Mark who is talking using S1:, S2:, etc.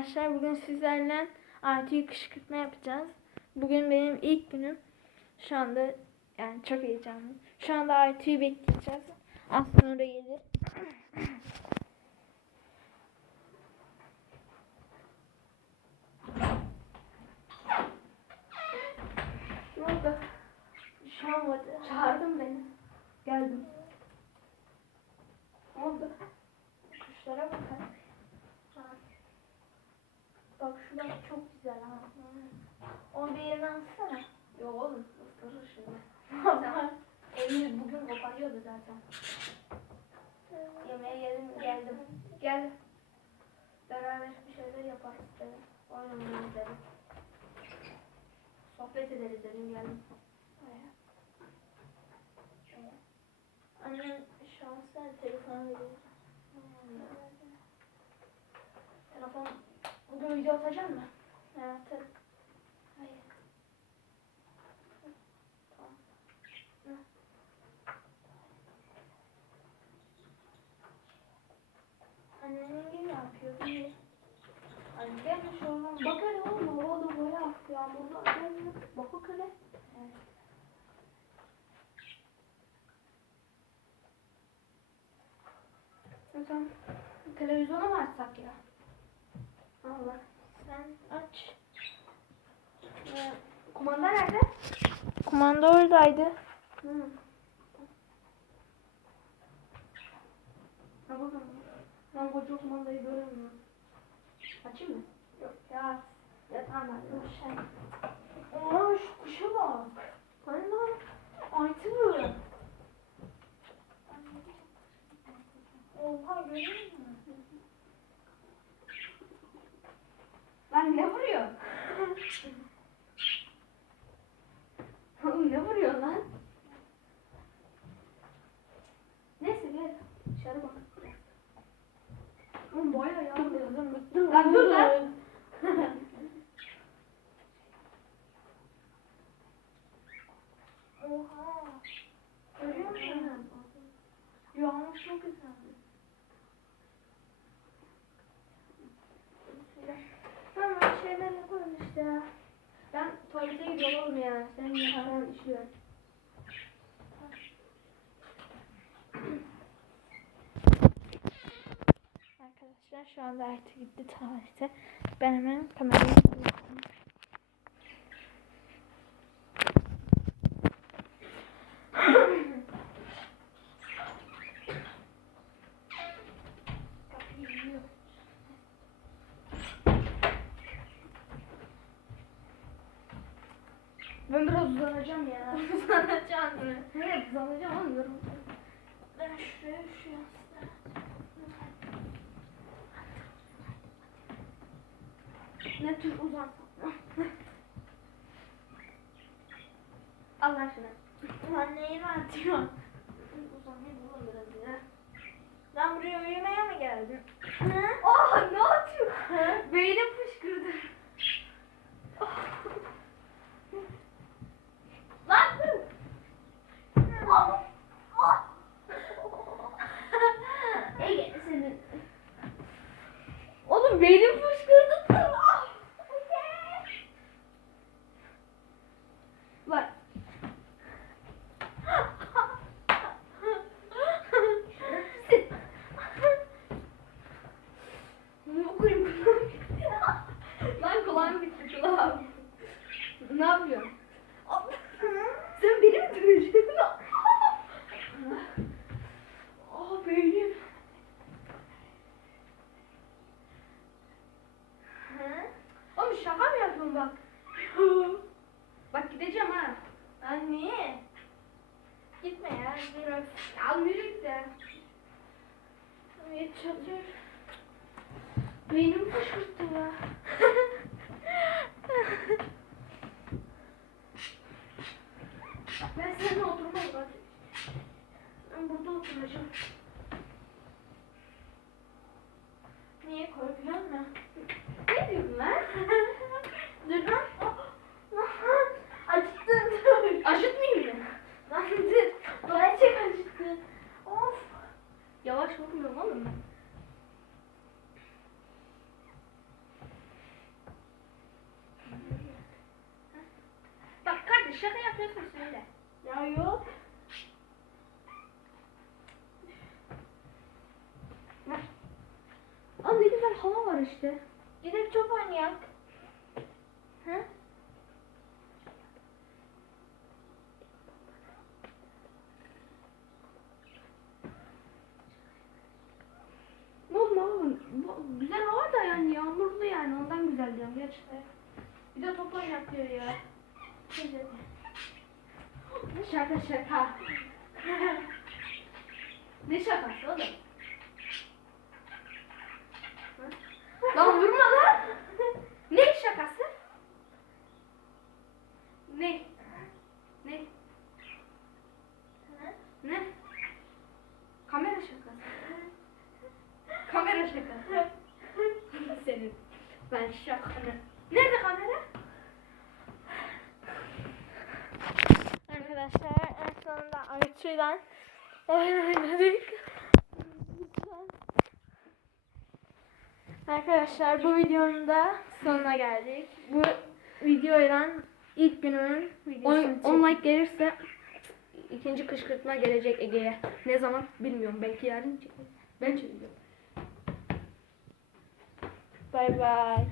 S1: arkadaşlar. Bugün sizlerle artı kışkırtma yapacağız. Bugün benim ilk günüm. Şu anda yani çok heyecanlıyım. Şu anda artıyı bekleyeceğiz. Az sonra gelir. Ne oldu? Olmadı. Çağırdın beni. Geldim. Ne oldu? Kuşlara bakın. Bak şurada çok güzel ha. Onu bir yerine alsana.
S2: Yok oğlum ısırır şimdi. Elini bugün koparıyordu zaten. Yemeğe geldim geldim. Gel. Beraber bir şeyler yaparız dedim. Oynarız dedim. Sohbet ederiz dedim geldim.
S1: Annem şu an sana telefonu veriyor.
S2: Telefon bugün video atacak mı?
S1: Evet. tabii.
S2: Hayır.
S1: Annenin yapıyor. Bir
S2: Hadi gel de şuradan. Bak hele oğlum o da boya aktı ya. Burada ya. Bak bak hele. Sen televizyona mı açsak ya? Allah.
S1: sen aç.
S2: Ee, kumanda nerede?
S1: Kumanda oradaydı.
S2: Hı. Ha bakalım. Ben koca kumandayı göremiyorum. Açayım mı? Yok ya. Ya tamam hadi.
S1: Dur şey.
S2: Aa şu kuşa bak. Hani lan? Artı.
S1: Oha görüyor musun?
S2: Lan ne vuruyor? Oğlum ne vuruyor lan? Neyse gel. Dışarı bak. Oğlum boya ya. Lan dur lan.
S1: Oha. Görüyor musun?
S2: Yağmur çok güzel.
S1: Tamam şeyler yapalım işte.
S2: Ben tuvalete gidiyorum oğlum ya. Sen hemen işiyor.
S1: Arkadaşlar şu anda artık gitti tuvalete. Ben hemen kamerayı.
S2: Ben biraz uzanacağım ya.
S1: Uzanacaksın mı?
S2: Evet uzanacağım yorum.
S1: Ben şuraya şu yastığa.
S2: Ne tür uzan. Allah aşkına.
S1: Ulan neyi atıyor?
S2: Uzanayım oğlum biraz ya.
S1: Lan buraya uyumaya mı geldin?
S2: Aa ne atıyor? Beynim fışkırdı. Lan dur. Ah! Ah! Ege senin. Oğlum beynim fışkırdı. Ah! Bak. Ne koyayım kulağım gitti. Lan kulağım gitti kulağım. Ne yapıyorsun? Sen beni mi döveceksin? Ah beynim. Oğlum şaka mı yapıyorsun bak? bak gideceğim ha.
S1: Lan niye? Gitme ya. Dur.
S2: Al yürü git de.
S1: Geç çatır.
S2: Beynim fışkırttı ya. hocam.
S1: Niye korkuyor mu?
S2: Ne diyorsun lan?
S1: dur lan. Acıttın.
S2: Acıtmayayım mı?
S1: Lan dur. Bana çek acıttı. Of.
S2: Yavaş vurmuyorum oğlum ben. Bak kardeş şaka yapıyorsun söyle.
S1: Ya yok.
S2: Var işte.
S1: Gidip top oynayak.
S2: Ne oldu oğlum? Güzel hava da yani yağmurlu yani ondan güzel diyorum gerçekten. Bir de top oynak diyor ya. Şaka şaka. ne şakası oğlum? Hı? Lan vurma lan. ne şakası? Ne? Ne? Ne? Kamera şakası. Şakası. Senin. Ben şakanı. Nerede kamera?
S1: Arkadaşlar en sonunda Artu'yla oyun oynadık. Arkadaşlar bu videonun da sonuna geldik. Bu videoyla ilk günümün videosunu
S2: 10
S1: çektim.
S2: like gelirse ikinci kışkırtma gelecek Ege'ye. Ne zaman bilmiyorum. Belki yarın. Ben çekeceğim.
S1: 拜拜。